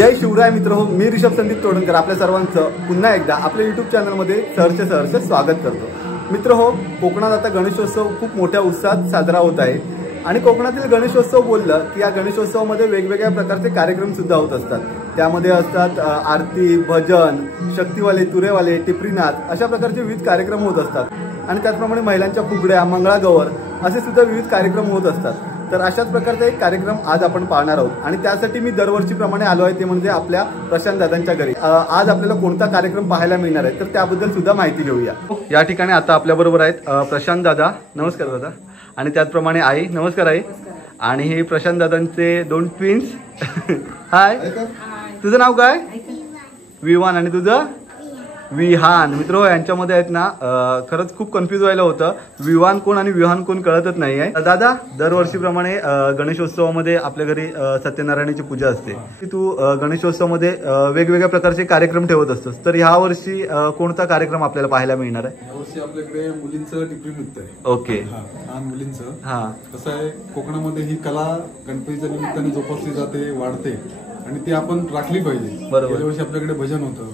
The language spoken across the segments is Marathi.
जय शिवराय मित्र हो, मी ऋषभ संदीप तोडणकर आपल्या सर्वांचं पुन्हा एकदा आपल्या यूट्यूब चॅनलमध्ये सहर्ष स्वागत करतो। मित्र हो, कोकणात आता गणेशोत्सव खूप मोठ्या उत्साहात साजरा होत आहे आणि कोकणातील गणेशोत्सव बोललं की या गणेशोत्सवामध्ये वेगवेगळ्या प्रकारचे कार्यक्रम सुद्धा होत असतात। त्यामध्ये असतात आरती, भजन, शक्तीवाले, तुरेवाले, टिपरीनाथ अशा प्रकारचे विविध कार्यक्रम होत असतात आणि त्याचप्रमाणे महिलांच्या फुगड्या, मंगळागौर असे सुद्धा विविध कार्यक्रम होत असतात। तर अशाच प्रकारचा एक कार्यक्रम आज आपण पाहणार आहोत आणि त्यासाठी मी दरवर्षीप्रमाणे आलो आहे, ते म्हणजे आपल्या प्रशांत दादांच्या घरी। आज आपल्याला कोणता कार्यक्रम पाहायला मिळणार आहे तर त्याबद्दल सुद्धा माहिती घेऊया। या ठिकाणी आता आपल्या बरोबर आहेत प्रशांत दादा। नमस्कार दादा। आणि त्याचप्रमाणे आई। नमस्कार आई। आणि हे प्रशांत दादांचे दोन ट्विन्स। हाय, तुझं नाव काय? विवान। आणि तुझं? विहान। मित्र यांच्यामध्ये आहेत ना, खरंच खूप कन्फ्यूज व्हायला होतं, विवान कोण आणि विहान कोण कळतच नाही आहे। दादा, दरवर्षीप्रमाणे गणेशोत्सवामध्ये आपल्या घरी सत्यनारायणाची पूजा असते। तू गणेशोत्सवामध्ये वेगवेगळ्या प्रकारचे कार्यक्रम ठेवत असतोस, तर ह्या वर्षी कोणता कार्यक्रम आपल्याला पाहायला मिळणार आहे? यावर्षी आपल्याकडे मुलींचं टिपरी नृत्य आहे। ओके। लहान मुलींचं। हा, कसं आहे, कोकणामध्ये ही कला गणपतीच्या निमित्ताने जोपासली जाते, वाढते आणि ती आपण राखली पाहिजे। बरोबर। गेल्या वर्षी आपल्याकडे भजन होतं,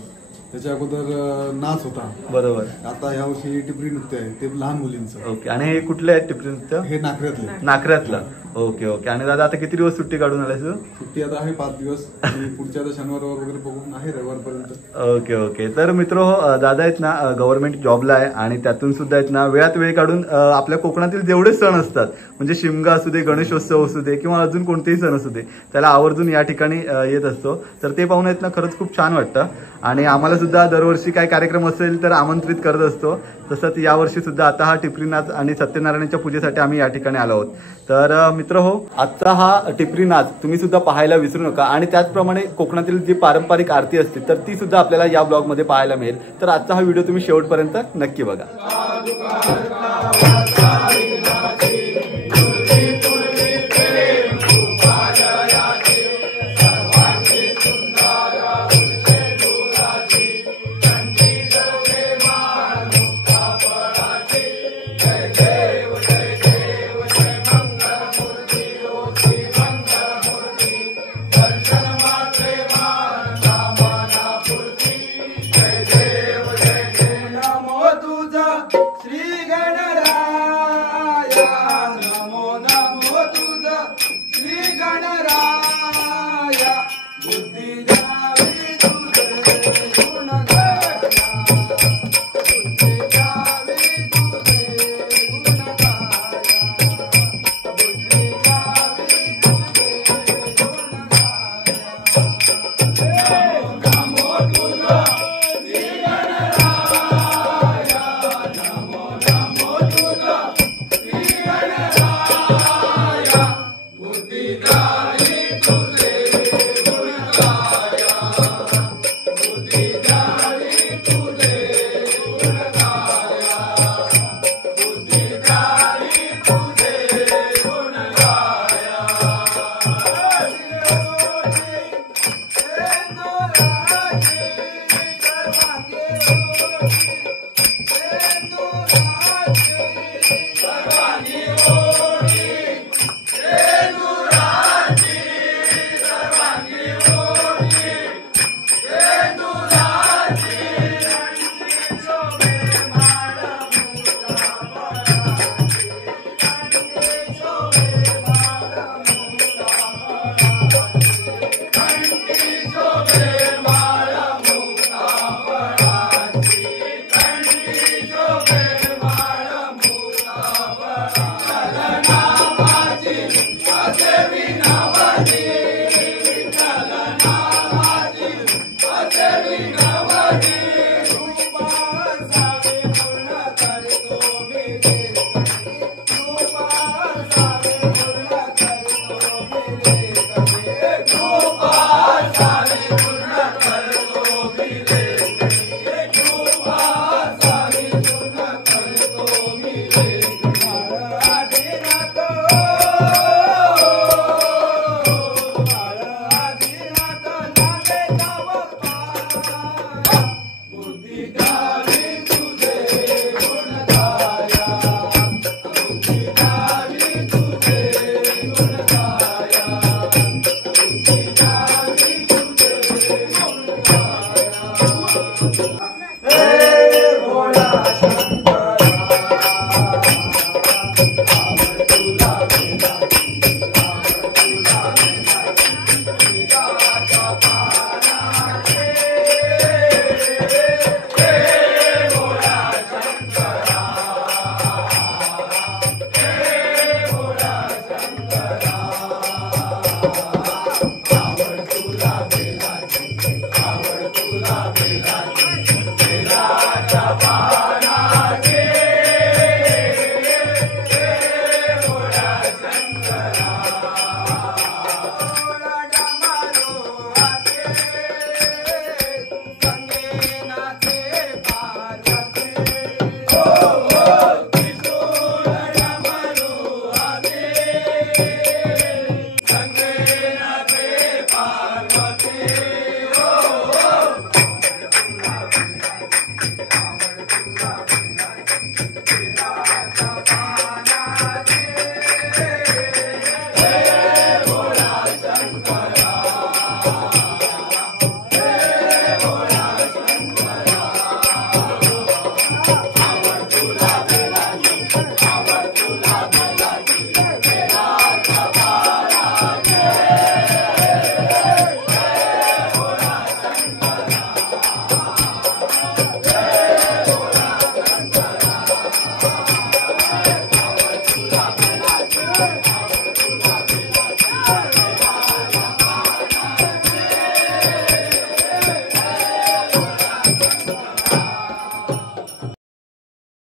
त्याच्या अगोदर नाच होता। बरोबर। आता या वर्षी टिपरी नृत्य आहे, ते लहान मुलींचं। ओके। आणि हे कुठले आहे टिपरी नृत्य? हे नाकऱ्यातले। नाकऱ्यातलं। Okay okay. आणि दादा आता किती दिवस सुट्टी काढून आलाय तू? सुट्टी आता आहे 5 दिवस आणि पुढच्या शनिवार वगैरे बघून आहे रविवारपर्यंत। Okay okay. तर मित्र दादा आहेत ना गव्हर्नमेंट जॉबला आहे आणि त्यातून सुद्धा आहेत ना वेळात वेळ काढून आपल्या कोकणातील जेवढे सण असतात, म्हणजे शिमगा असू दे, गणेशोत्सव असू दे किंवा अजून कोणतेही सण असू दे, त्याला आवर्जून या ठिकाणी येत असतो। तर ते पाहून आहेत ना खरंच खूप छान वाटतं आणि आम्हाला सुद्धा दरवर्षी काय कार्यक्रम असेल तर आमंत्रित करत असतो। तसंच यावर्षी सुद्धा आता हा टिपरीनाथ आणि सत्यनारायणाच्या पूजेसाठी आम्ही या ठिकाणी आलो आहोत। तर मित्र हो, आजचा हा टिपरीनाथ तुम्ही सुद्धा पाहायला विसरू नका आणि त्याचप्रमाणे कोकणातील जी पारंपरिक आरती असते तर ती सुद्धा आपल्याला या ब्लॉगमध्ये पाहायला मिळेल। तर आजचा हा व्हिडिओ तुम्ही शेवटपर्यंत नक्की बघा।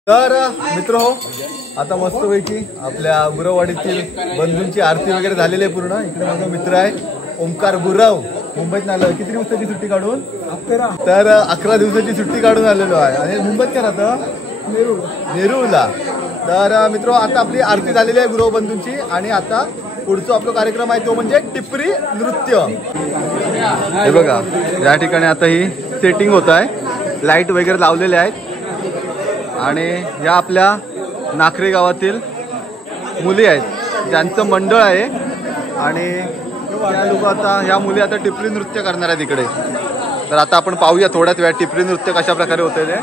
तर मित्र हो, आता मस्तपैकी आपल्या गुरववाडीतील बंधूंची आरती वगैरे झालेली आहे पूर्ण. इकडे माझा मित्र आहे ओमकार गुरव, मुंबईत आलं. किती दिवसाची सुट्टी काढून? 11. तर 11 दिवसाची सुट्टी काढून आलेलो आहे. आणि मुंबईत काय राहतं? नेरूळला. तर मित्र आता आपली आरती झालेली आहे गुरव बंधूंची. आणि आता पुढचा आपला कार्यक्रम आहे तो म्हणजे टिपरी नृत्य. हे बघा या ठिकाणी आता ही सेटिंग होत आहे, लाईट वगैरे लावलेले आहेत. आणि या आपल्या नाखरे गावातील मुली आहेत, ज्यांचं मंडळ आहे. आणि त्या लोक आता ह्या मुली आता टिपरी नृत्य करणार आहेत इकडे. तर आता आपण पाहूया थोड्याच वेळात टिपरी नृत्य कशा प्रकारे होते ते.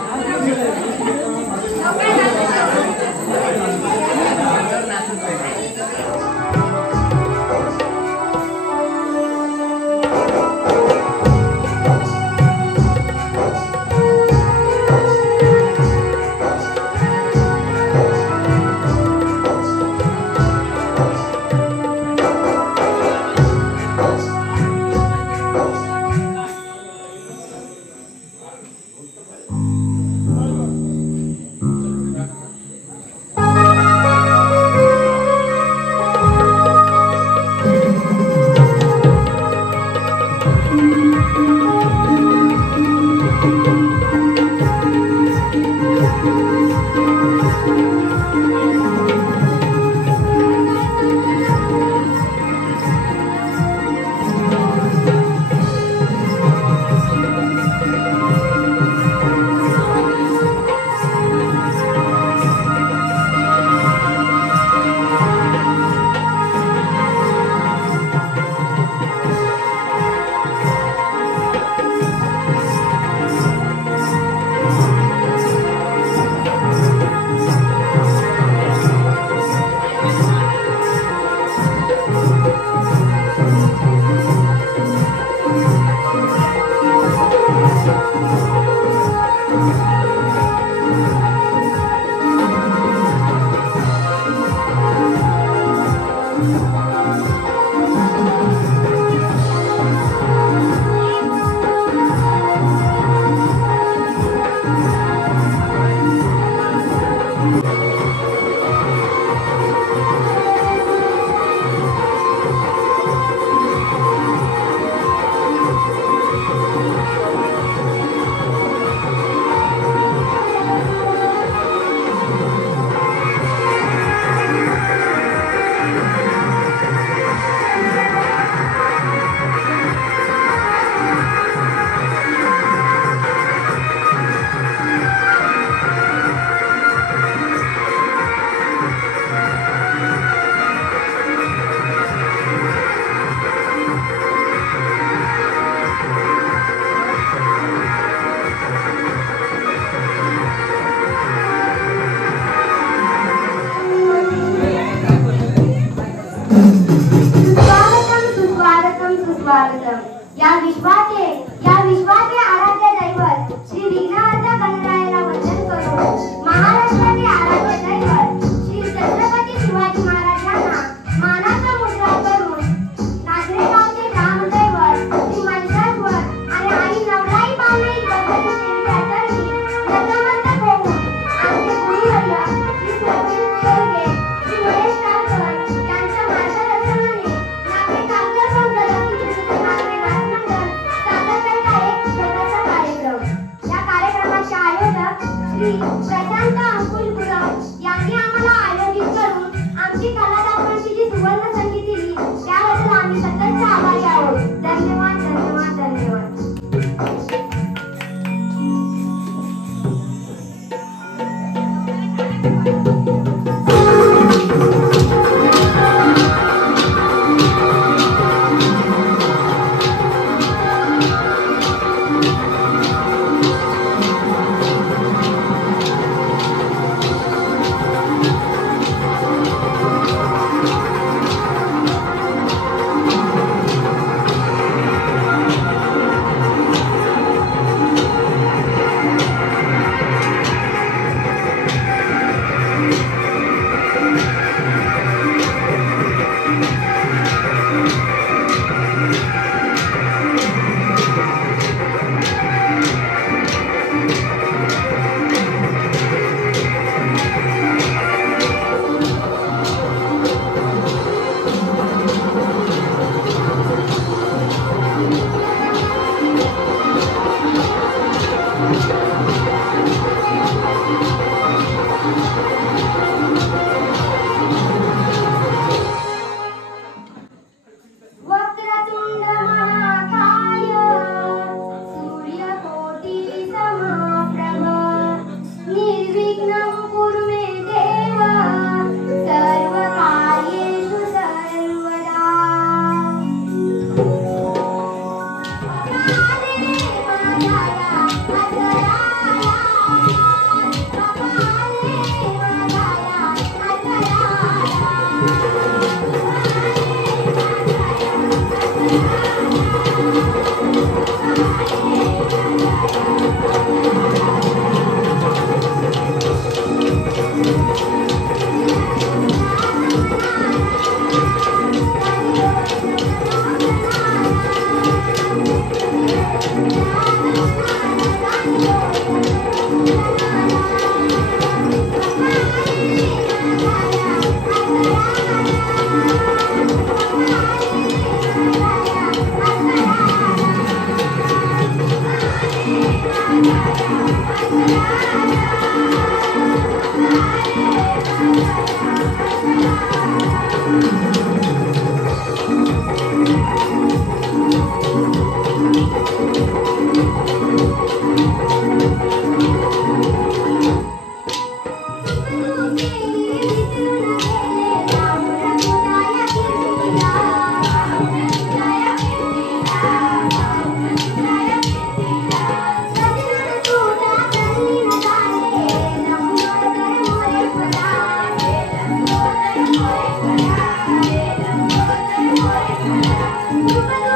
या विश्वाचे आराध्य दैवत श्री विघ्नहर्ता गणरायाला वंदन करून महाराष्ट्राचे आराध्य दैवत श्री छत्रपती शिवाजी महाराजांना मानाचा मुजरा करून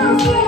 Yeah.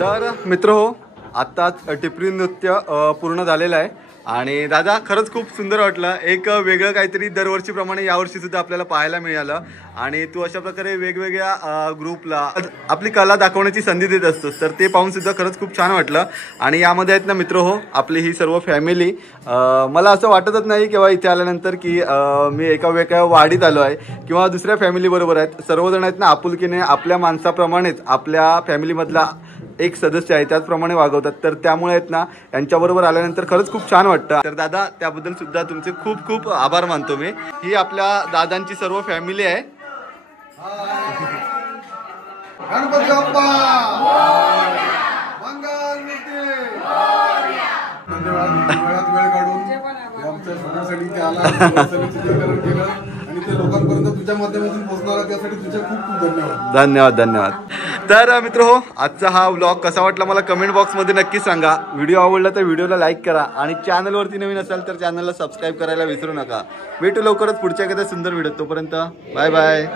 तर मित्र हो, आत्ताच टिपरी नृत्य पूर्ण झालेलं आहे आणि दादा खरंच खूप सुंदर वाटलं. एक वेगळं काहीतरी दरवर्षीप्रमाणे यावर्षी सुद्धा आपल्याला पाहायला मिळालं आणि तू अशा प्रकारे वेगवेगळ्या ग्रुपला आपली कला दाखवण्याची संधी देत असतोस, तर ते पाहून सुद्धा खरंच खूप छान वाटलं. आणि यामध्ये आहेत ना मित्र हो, आपली ही सर्व फॅमिली, मला असं वाटतच नाही केव्हा इथे आल्यानंतर की मी एका वेगळ्या वाडीत आलो आहे किंवा दुसऱ्या फॅमिली बरोबर आहेत. सर्वजण आहेत ना आपुलकीने आपल्या माणसाप्रमाणेच आपल्या फॅमिलीमधला एक सदस्य आहे त्याचप्रमाणे वागवतात. तर त्यामुळे आहेत ना यांच्याबरोबर आल्यानंतर खरंच खूप छान वाटतं. तर दादा त्याबद्दल सुद्धा तुमचे खूप खूप आभार मानतो मी. ही आपल्या दादांची सर्व फॅमिली आहे. गणपती बाप्पा वेळात वेळ काढून आमच्या सोन्यासाठी ते आला चित्रीकरण केलं आणि ते लोकांपर्यंत तुझ्या माध्यमातून पोहोचणार त्यासाठी तुझे खूप खूप धन्यवाद. धन्यवाद धन्यवाद. तर मित्र हो, आजचा हा व्लॉग कसा वाटला मला कमेंट बॉक्समध्ये नक्की सांगा. व्हिडिओ आवडला तर व्हिडिओला लाईक करा आणि चॅनलवरती नवीन असाल तर चॅनलला सबस्क्राईब करायला विसरू नका. भेटू लवकरच पुढच्या एखाद्या सुंदर व्हिडिओ. तोपर्यंत बाय बाय.